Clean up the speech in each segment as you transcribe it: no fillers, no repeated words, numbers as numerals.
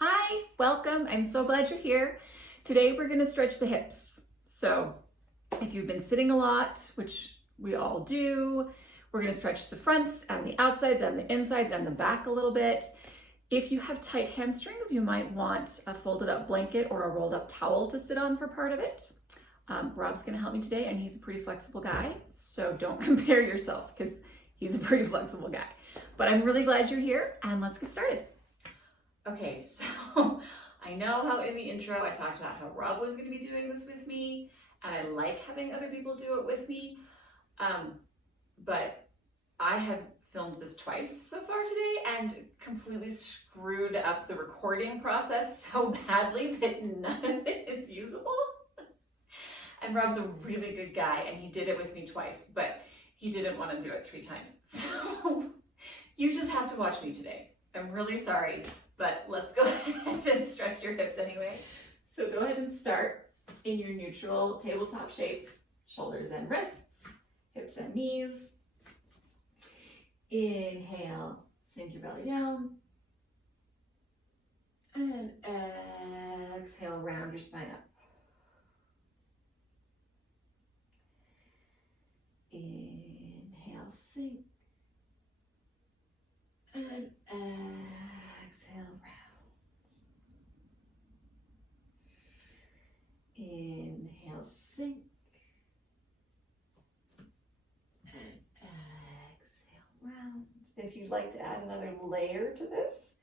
Hi, welcome. I'm so glad you're here. Today we're going to stretch the hips. So if you've been sitting a lot, which we all do, we're going to stretch the fronts and the outsides and the insides and the back a little bit. If you have tight hamstrings, you might want a folded up blanket or a rolled up towel to sit on for part of it. Rob's going to help me today, and he's a pretty flexible guy, so don't compare yourself because he's a pretty flexible guy. But I'm really glad you're here, and let's get started. Okay, so I know how in the intro I talked about how Rob was going to be doing this with me, and I like having other people do it with me, but I have filmed this twice so far today and completely screwed up the recording process so badly that none of it is usable. And Rob's a really good guy, and he did it with me twice, but he didn't want to do it 3 times. So you just have to watch me today. I'm really sorry, but let's go ahead and stretch your hips anyway. So go ahead and start in your neutral tabletop shape, shoulders and wrists, hips and knees. Inhale, sink your belly down. And exhale, round your spine up. Inhale, sink. And exhale, round. Inhale, sink. And exhale, round. If you'd like to add another layer to this,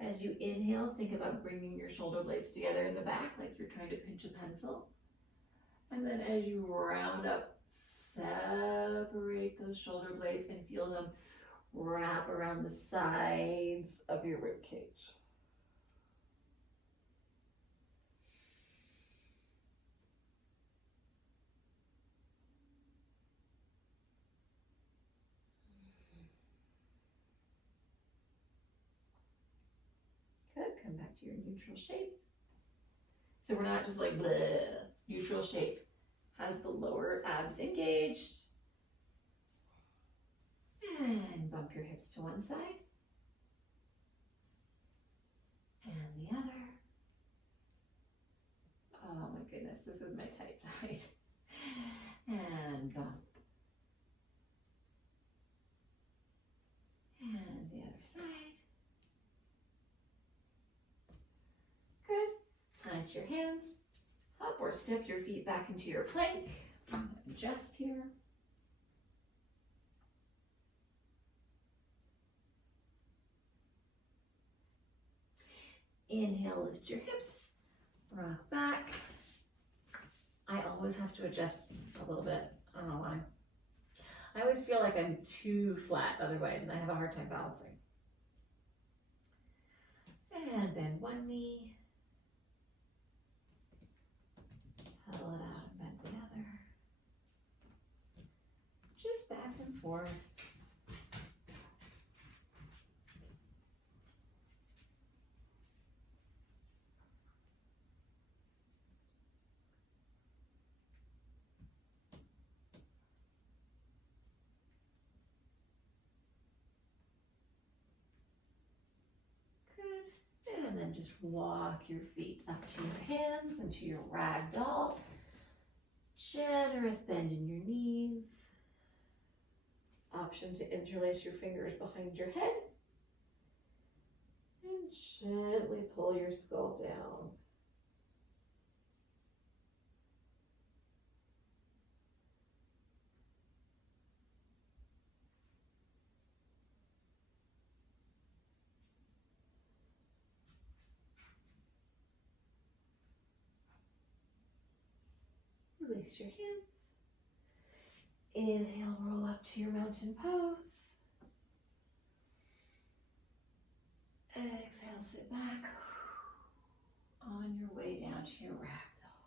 as you inhale, think about bringing your shoulder blades together in the back like you're trying to pinch a pencil. And then as you round up, separate those shoulder blades and feel them wrap around the sides of your rib cage. Good, come back to your neutral shape. So we're not just like bleh. Neutral shape has the lower abs engaged. And bump your hips to one side and the other. Oh my goodness, this is my tight side. And bump. And the other side. Good. Plant your hands up or step your feet back into your plank. Adjust here. Inhale, lift your hips, rock back. I always have to adjust a little bit. I don't know why. I always feel like I'm too flat otherwise, and I have a hard time balancing. And bend one knee. Pull it out and bend the other. Just back and forth. And then just walk your feet up to your hands into your ragdoll. Generous bend in your knees. Option to interlace your fingers behind your head. And gently pull your skull down. Release your hands. Inhale, roll up to your mountain pose. Exhale, sit back. On your way down to your ragdoll.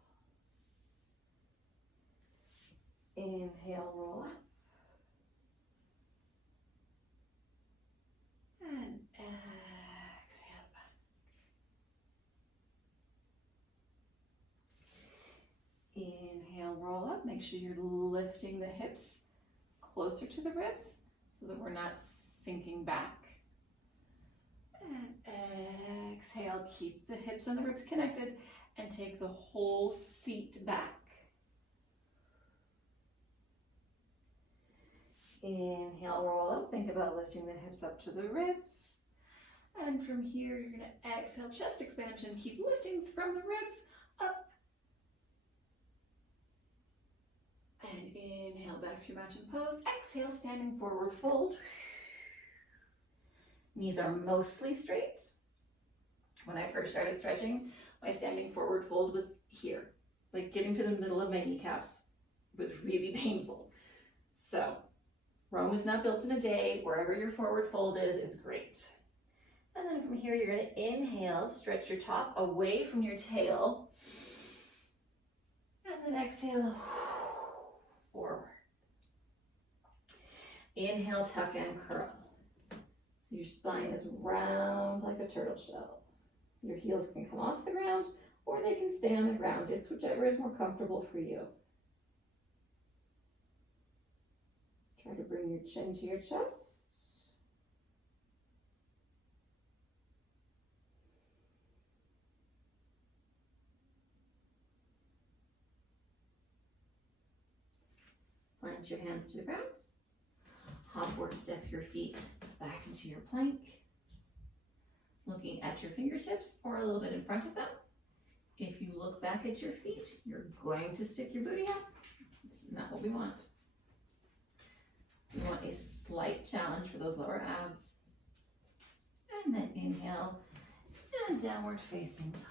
Inhale, roll up. And exhale back. Inhale, roll up. Make sure you're lifting the hips closer to the ribs so that we're not sinking back. And exhale, keep the hips and the ribs connected and take the whole seat back. Inhale, roll up. Think about lifting the hips up to the ribs. And from here, you're going to exhale, chest expansion. Keep lifting from the ribs up. And inhale, back to your mountain pose. Exhale, standing forward fold. Knees are mostly straight. When I first started stretching, my standing forward fold was here. Like getting to the middle of my kneecaps was really painful. So Rome is not built in a day. Wherever your forward fold is great. And then from here, you're going to inhale, stretch your top away from your tail. And then exhale, forward. Inhale, tuck and curl. So your spine is round like a turtle shell. Your heels can come off the ground or they can stay on the ground. It's whichever is more comfortable for you. Try to bring your chin to your chest. Plant your hands to the ground. Hop or step your feet back into your plank. Looking at your fingertips or a little bit in front of them. If you look back at your feet, you're going to stick your booty up. This is not what we want. We want a slight challenge for those lower abs. And then inhale and downward facing dog.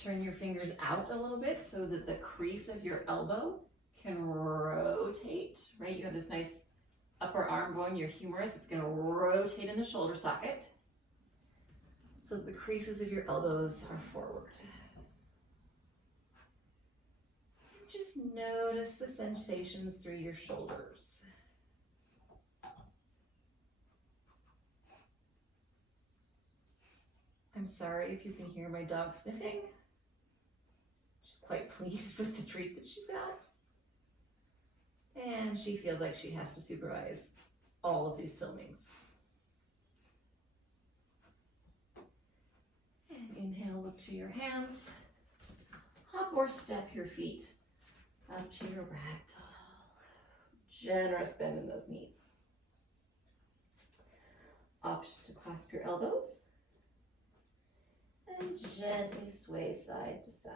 Turn your fingers out a little bit so that the crease of your elbow can rotate, right? You have this nice upper arm bone, your humerus. It's going to rotate in the shoulder socket so that the creases of your elbows are forward. Just notice the sensations through your shoulders. I'm sorry if you can hear my dog sniffing. She's quite pleased with the treat that she's got. And she feels like she has to supervise all of these filmings. And inhale, look to your hands. Hop or step your feet up to your ragdoll. Generous bend in those knees. Option to clasp your elbows. And gently sway side to side.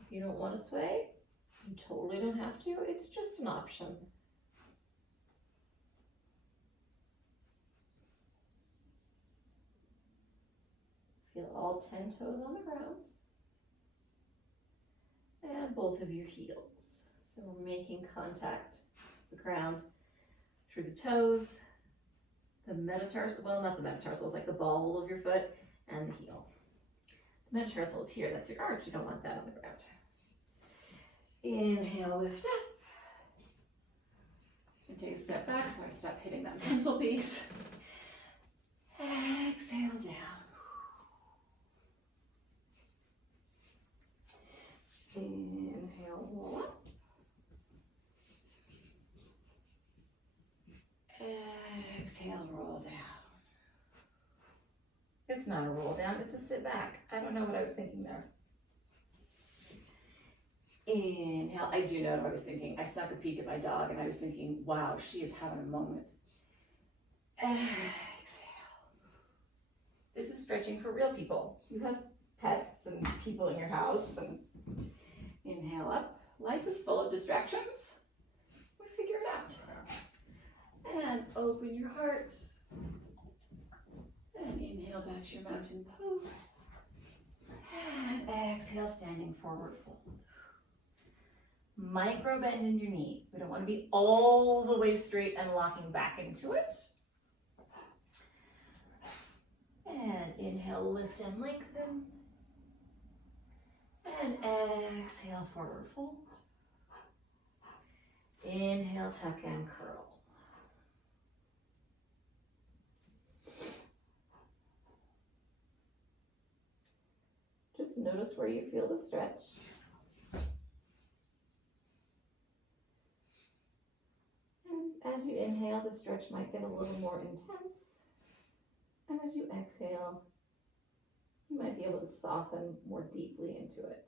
If you don't want to sway, you totally don't have to. It's just an option. Feel all 10 toes on the ground. And both of your heels. So we're making contact with the ground through the toes, the metatarsals, well, not the metatarsals, like the ball of your foot and the heel. The metatarsal is here, that's your arch. You don't want that on the ground. Inhale, lift up. And take a step back so I stop hitting that mental piece. Exhale down. Inhale, roll up. Exhale, roll down. It's not a roll down, it's a sit back. I don't know what I was thinking there. Inhale, I do know what I was thinking. I snuck a peek at my dog and I was thinking, wow, she is having a moment. Exhale. This is stretching for real people. You have pets and people in your house. And inhale up. Life is full of distractions. We figure it out. And open your heart. And inhale back to your mountain pose. And exhale, standing forward fold. Micro bend in your knee. We don't want to be all the way straight and locking back into it. And inhale, lift and lengthen. And exhale, forward fold. Inhale, tuck and curl. Just notice where you feel the stretch. inhale, the stretch might get a little more intense. And as you exhale, you might be able to soften more deeply into it.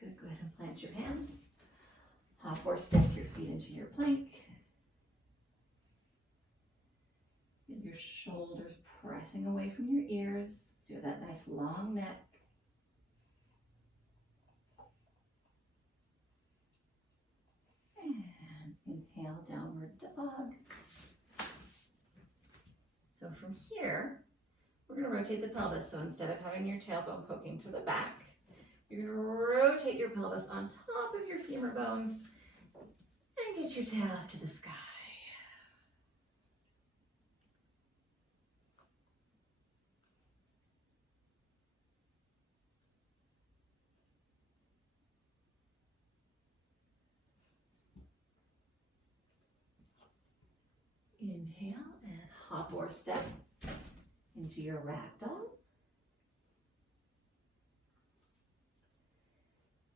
Good, go ahead and plant your hands. Hop or step your feet into your plank. Feel your shoulders pressing away from your ears, so you have that nice long neck. And inhale, downward dog. So from here, we're going to rotate the pelvis. So instead of having your tailbone poking to the back, you're going to rotate your pelvis on top of your femur bones and get your tail up to the sky. Inhale and hop or step into your ragdoll.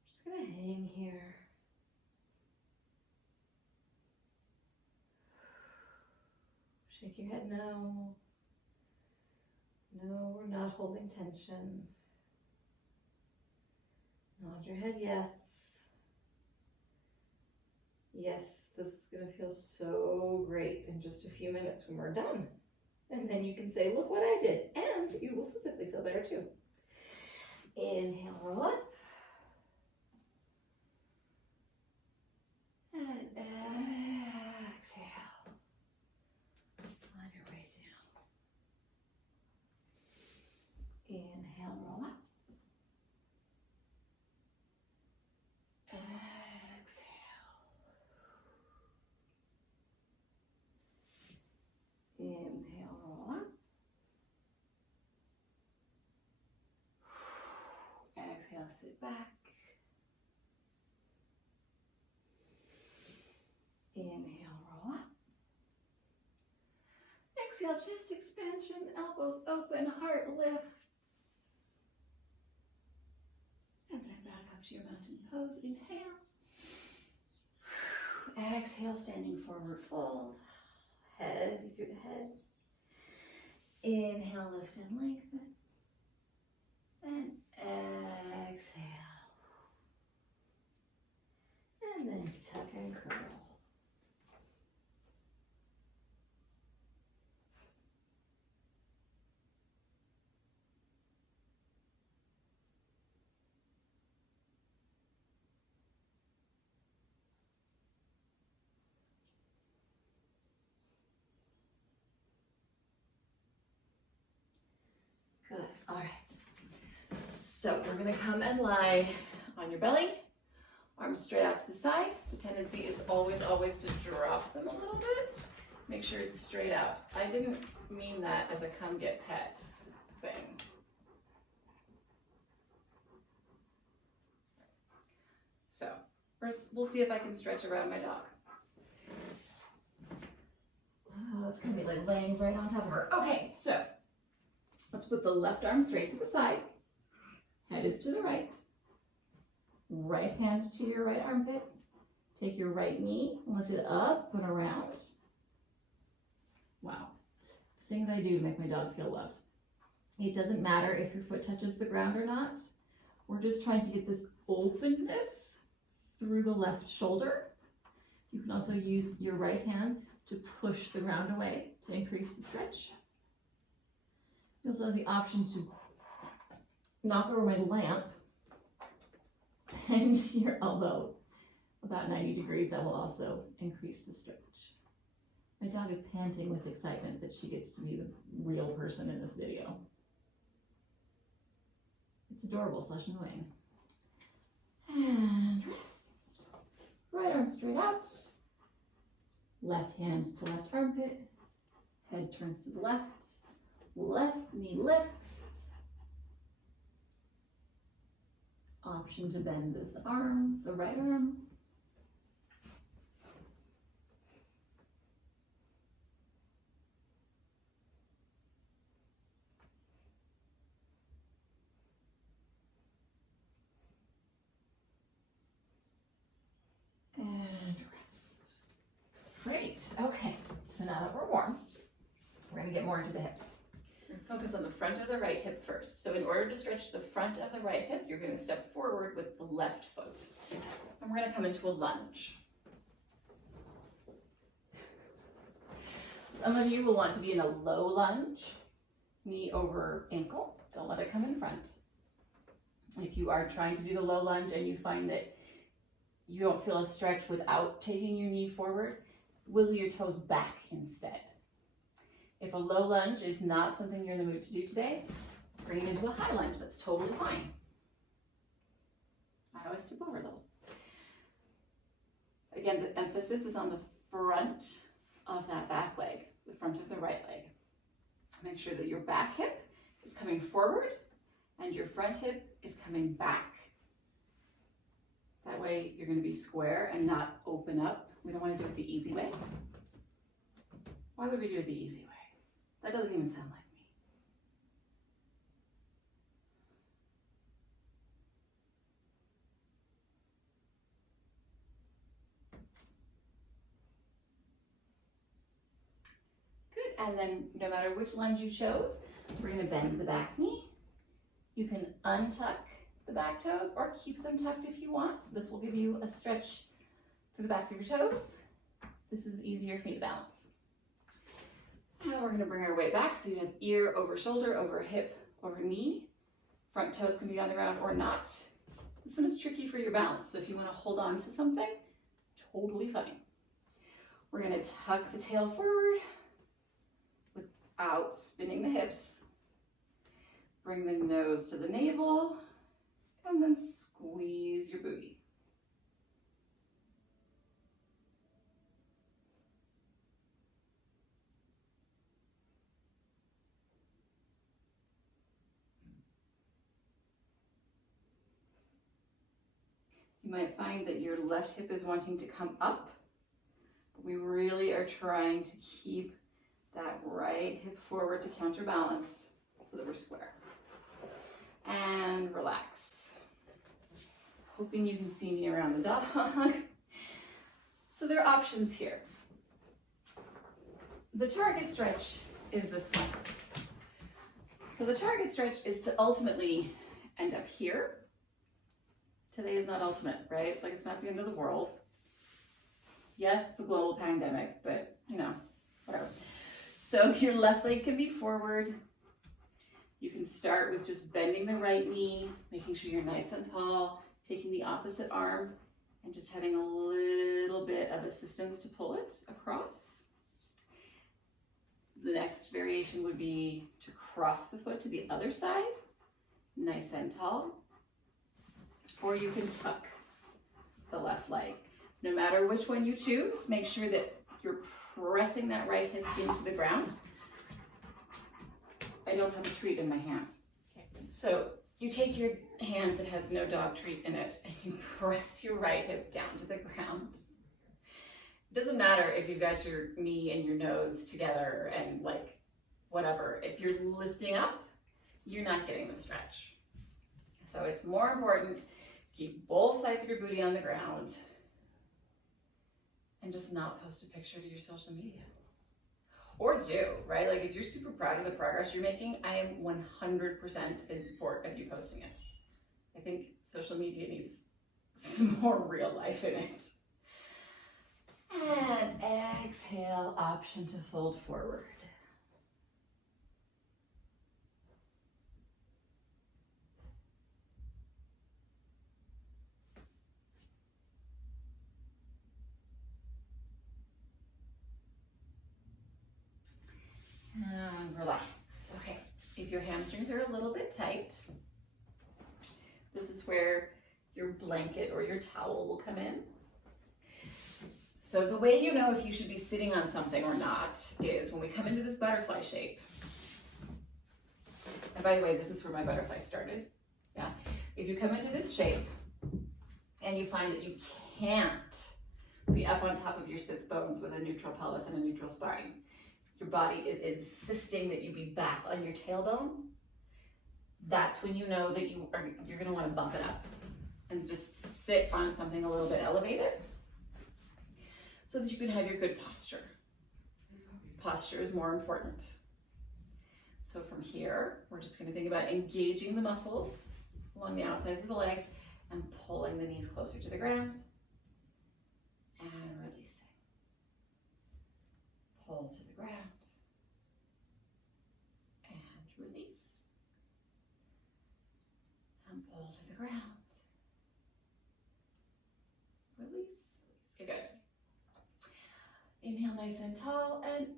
Just gonna hang here. Shake your head no. No, we're not holding tension. Nod your head yes. Yes, this is going to feel so great in just a few minutes when we're done. And then you can say, look what I did. And you will physically feel better too. Inhale, roll up. And exhale. On your way down. Inhale, roll up. Inhale, roll up. Exhale, sit back. Inhale, roll up. Exhale, chest expansion, elbows open, heart lifts. And then back up to your mountain pose. Inhale. Exhale, standing forward fold. Head through the head. Inhale, lift and lengthen. And exhale. And then tuck and curl. Good, all right. So we're gonna come and lie on your belly, arms straight out to the side. The tendency is always to drop them a little bit. Make sure it's straight out. I didn't mean that as a come get pet thing. So first, we'll see if I can stretch around my dog. Oh, that's gonna be like laying right on top of her. Okay, so let's put the left arm straight to the side. Head is to the right. Right hand to your right armpit. Take your right knee, lift it up and around. Wow. Things I do to make my dog feel loved. It doesn't matter if your foot touches the ground or not. We're just trying to get this openness through the left shoulder. You can also use your right hand to push the ground away to increase the stretch. You also have the option to knock over my lamp and your elbow about 90 degrees. That will also increase the stretch. My dog is panting with excitement that she gets to be the real person in this video. It's adorable, slush and wing. And rest. Right arm straight out. Left hand to left armpit. Head turns to the left. Left knee lifts. Option to bend this arm, the right arm. right, okay, so now that we're warm, we're gonna get more into the hips. We're gonna focus on the front of the right hip first. So in order to stretch the front of the right hip, you're gonna step forward with the left foot. And we're gonna come into a lunge. Some of you will want to be in a low lunge, knee over ankle. Don't let it come in front. If you are trying to do the low lunge and you find that you don't feel a stretch without taking your knee forward, wiggle your toes back instead. If a low lunge is not something you're in the mood to do today, bring it into a high lunge. That's totally fine. I always tip over a little. Again, the emphasis is on the front of that back leg, the front of the right leg. Make sure that your back hip is coming forward and your front hip is coming back. That way you're going to be square and not open up. We don't want to do it the easy way. Why would we do it the easy way? That doesn't even sound like me. Good, and then no matter which lunge you chose, we're going to bend the back knee. You can untuck the back toes or keep them tucked if you want. This will give you a stretch through the backs of your toes. This is easier for me to balance. Now we're going to bring our weight back so you have ear over shoulder, over hip, over knee. Front toes can be on the ground or not. This one is tricky for your balance, so if you want to hold on to something, totally fine. We're going to tuck the tail forward without spinning the hips. Bring the nose to the navel and then squeeze your booty. You might find that your left hip is wanting to come up, but we really are trying to keep that right hip forward to counterbalance so that we're square. And relax. Hoping you can see me around the dog. So there are options here. The target stretch is this one. So the target stretch is to ultimately end up here. Today is not ultimate, right? Like, it's not the end of the world. Yes, it's a global pandemic, but you know, whatever. So your left leg can be forward. You can start with just bending the right knee, making sure you're nice and tall, taking the opposite arm and just having a little bit of assistance to pull it across. The next variation would be to cross the foot to the other side, nice and tall. Or you can tuck the left leg. No matter which one you choose, make sure that you're pressing that right hip into the ground. I don't have a treat in my hand. Okay. So you take your hand that has no dog treat in it and you press your right hip down to the ground. It doesn't matter if you've got your knee and your nose together and like whatever. If you're lifting up, you're not getting the stretch. So it's more important to keep both sides of your booty on the ground and just not post a picture to your social media. Or do, right? Like if you're super proud of the progress you're making, I am 100% in support of you posting it. I think social media needs some more real life in it. And exhale, option to fold forward. And relax. Okay, if your hamstrings are a little bit tight, this is where your blanket or your towel will come in. So the way you know if you should be sitting on something or not is when we come into this butterfly shape. And by the way, this is where my butterfly started. Yeah. If you come into this shape and you find that you can't be up on top of your sits bones with a neutral pelvis and a neutral spine, your body is insisting that you be back on your tailbone, that's when you know that you're going to want to bump it up and just sit on something a little bit elevated. so that you can have your good posture. Posture is more important. So from here, we're just going to think about engaging the muscles along the outsides of the legs and pulling the knees closer to the ground and releasing. Pull to the ground and release. And pull to the ground. Release. Good. Inhale nice and tall and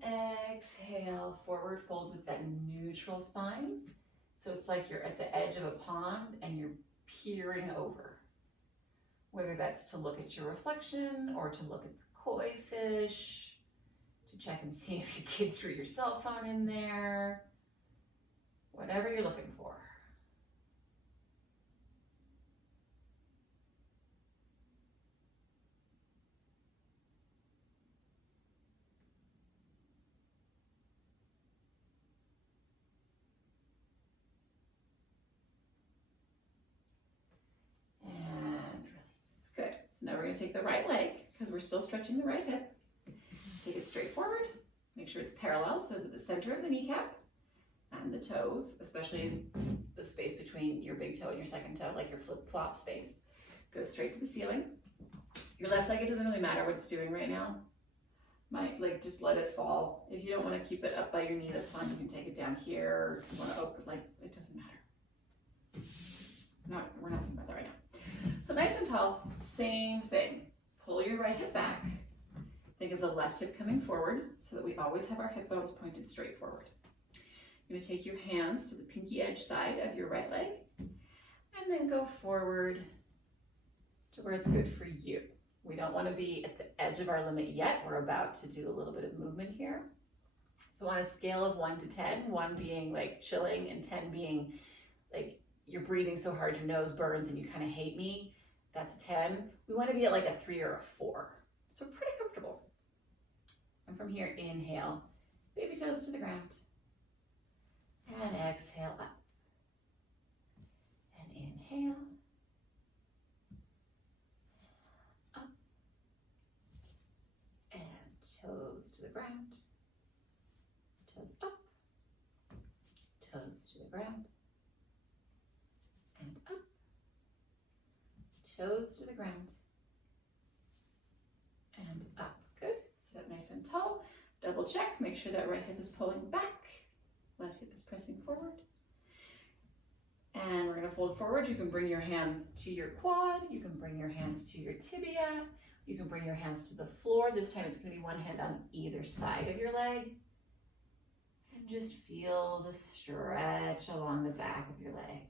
exhale, forward fold with that neutral spine. So it's like you're at the edge of a pond and you're peering over. Whether that's to look at your reflection or to look at the koi fish, to check and see if your kid threw your cell phone in there, whatever you're looking for. Now we're going to take the right leg, because we're still stretching the right hip. Take it straight forward. Make sure it's parallel so that the center of the kneecap and the toes, especially the space between your big toe and your second toe, like your flip-flop space, goes straight to the ceiling. Your left leg, it doesn't really matter what it's doing right now. Like just let it fall. If you don't want to keep it up by your knee, that's fine. You can take it down here, or if you want to open, like, it doesn't matter. We're not thinking about that right now. So nice and tall, same thing. Pull your right hip back. Think of the left hip coming forward so that we always have our hip bones pointed straight forward. You're going to take your hands to the pinky edge side of your right leg and then go forward to where it's good for you. We don't want to be at the edge of our limit yet. We're about to do a little bit of movement here. So on a scale of 1 to 10, 1 being like chilling and 10 being like you're breathing so hard your nose burns and you kind of hate me, that's a 10. We want to be at like a 3 or a 4. So pretty comfortable. And from here, inhale, baby toes to the ground. And exhale up. And inhale. Up. And toes to the ground. Toes up. Toes to the ground. And up. Toes to the ground. And up. Good. Sit up nice and tall. Double check. Make sure that right hip is pulling back. Left hip is pressing forward. And we're going to fold forward. You can bring your hands to your quad. You can bring your hands to your tibia. You can bring your hands to the floor. This time it's going to be one hand on either side of your leg. And just feel the stretch along the back of your leg.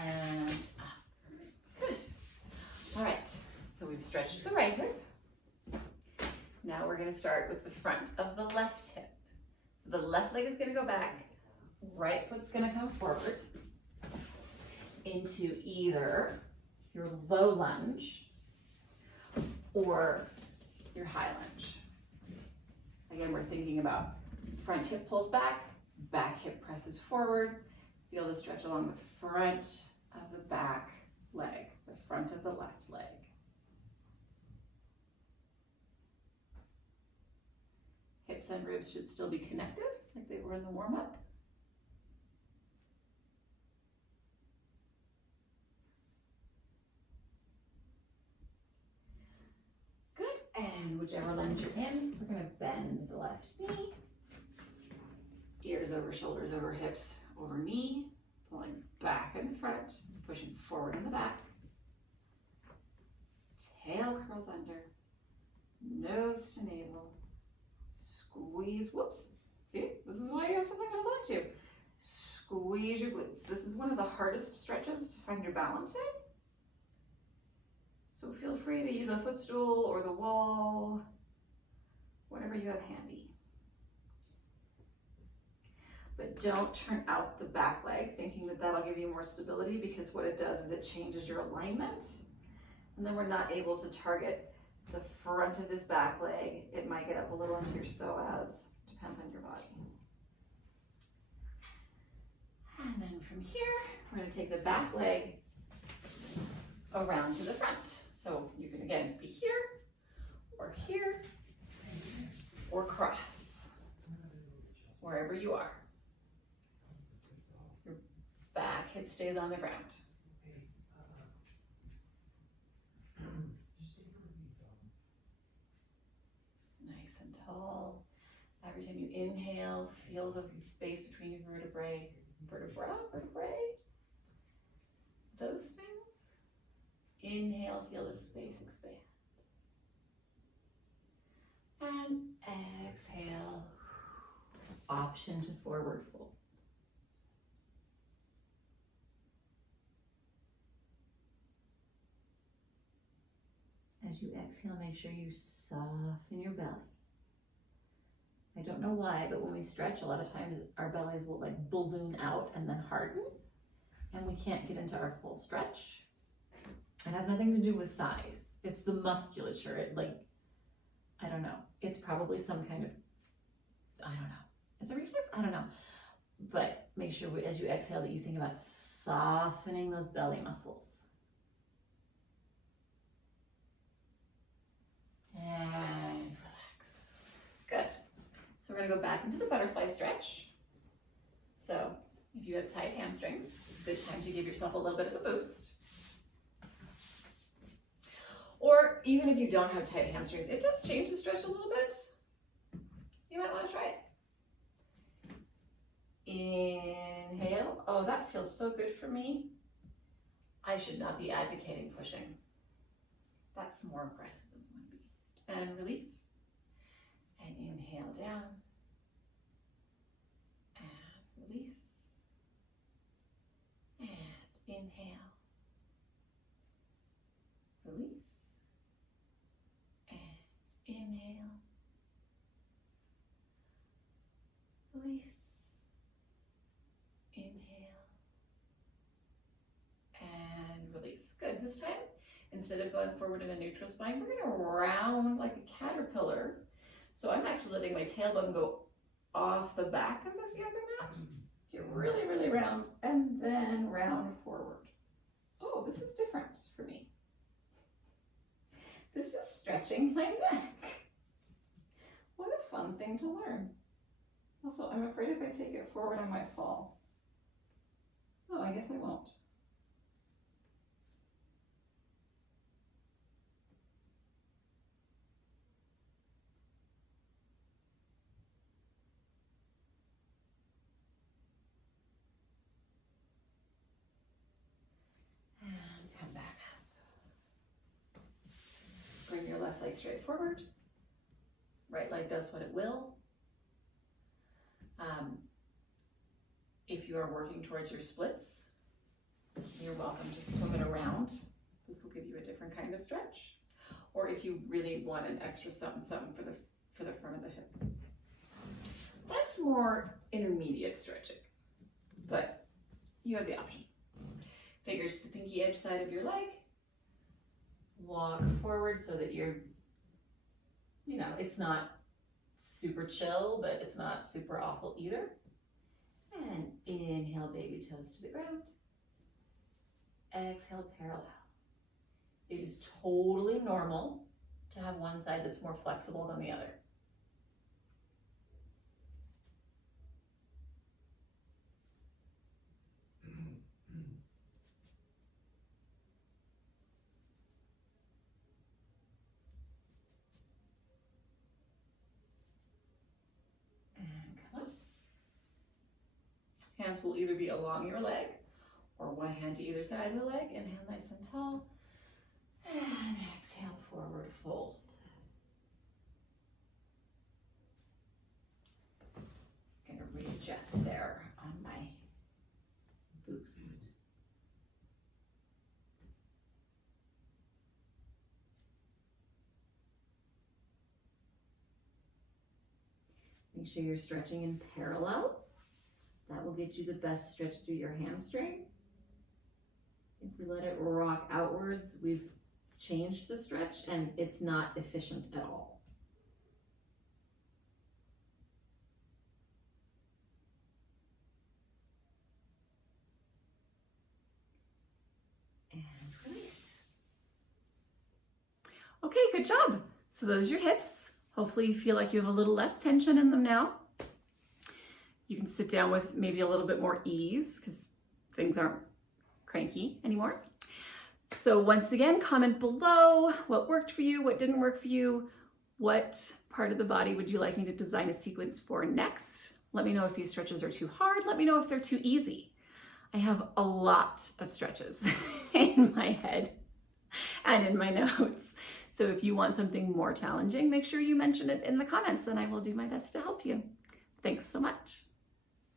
And up. Good. All right, so we've stretched the right hip. Now we're going to start with the front of the left hip. So the left leg is going to go back, right foot's going to come forward into either your low lunge or your high lunge. Again, we're thinking about front hip pulls back hip presses forward. Feel the stretch along the front of the back leg, the front of the left leg. Hips and ribs should still be connected like they were in the warm-up. Good, and whichever lunge you're in, we're gonna bend the left knee. Ears over shoulders over hips over knee, pulling back in the front, pushing forward in the back. Tail curls under, nose to navel, squeeze, whoops. See, this is why you have something to hold on to. Squeeze your glutes. This is one of the hardest stretches to find your balance in. So feel free to use a footstool or the wall, whatever you have handy. But don't turn out the back leg thinking that that'll give you more stability, because what it does is it changes your alignment. And then we're not able to target the front of this back leg. It might get up a little into your psoas, depends on your body. And then from here, we're gonna take the back leg around to the front. So you can again be here, or cross, wherever you are. Your back hip stays on the ground. Nice and tall. Every time you inhale, feel the space between your vertebrae. Those things. Inhale, feel the space expand. And exhale, option to forward fold. As you exhale, make sure you soften your belly. I don't know why, but when we stretch, a lot of times our bellies will like balloon out and then harden, and we can't get into our full stretch. It has nothing to do with size. It's the musculature. I don't know. It's probably some kind of, I don't know. It's a reflex? I don't know. But make sure as you exhale that you think about softening those belly muscles. And relax. Good. So we're gonna go back into the butterfly stretch. So if you have tight hamstrings, it's a good time to give yourself a little bit of a boost. Or even if you don't have tight hamstrings, it does change the stretch a little bit. You might want to try it. Inhale. Oh, that feels so good for me. I should not be advocating pushing. That's more aggressive than you want to be. And release. And inhale down. And release. And inhale. Release. Inhale, release, inhale, and release. Good. This time, instead of going forward in a neutral spine, we're going to round like a caterpillar. So I'm actually letting my tailbone go off the back of this yoga mat. Get really, really round, and then round forward. Oh, this is different for me. This is stretching my neck. What a fun thing to learn. Also, I'm afraid if I take it forward, I might fall. Oh, I guess I won't. And come back up. Bring your left leg straight forward. Right leg does what it will. If you are working towards your splits, you're welcome to swim it around. This will give you a different kind of stretch. Or if you really want an extra something for the front of the hip. That's more intermediate stretching, but you have the option. Fingers to the pinky edge side of your leg. Walk forward so that you're, it's not super chill, but it's not super awful either. And inhale, baby toes to the ground. Exhale, parallel. It is totally normal to have one side that's more flexible than the other. Hands will either be along your leg or one hand to either side of the leg. Inhale nice and tall. And exhale, forward fold. I'm going to readjust there on my boost. Make sure you're stretching in parallel. That will get you the best stretch through your hamstring. If we let it rock outwards, we've changed the stretch and it's not efficient at all. And release. Okay, good job. So those are your hips. Hopefully you feel like you have a little less tension in them now. You can sit down with maybe a little bit more ease because things aren't cranky anymore. So once again, comment below what worked for you, what didn't work for you, what part of the body would you like me to design a sequence for next? Let me know if these stretches are too hard. Let me know if they're too easy. I have a lot of stretches in my head and in my notes. So if you want something more challenging, make sure you mention it in the comments and I will do my best to help you. Thanks so much.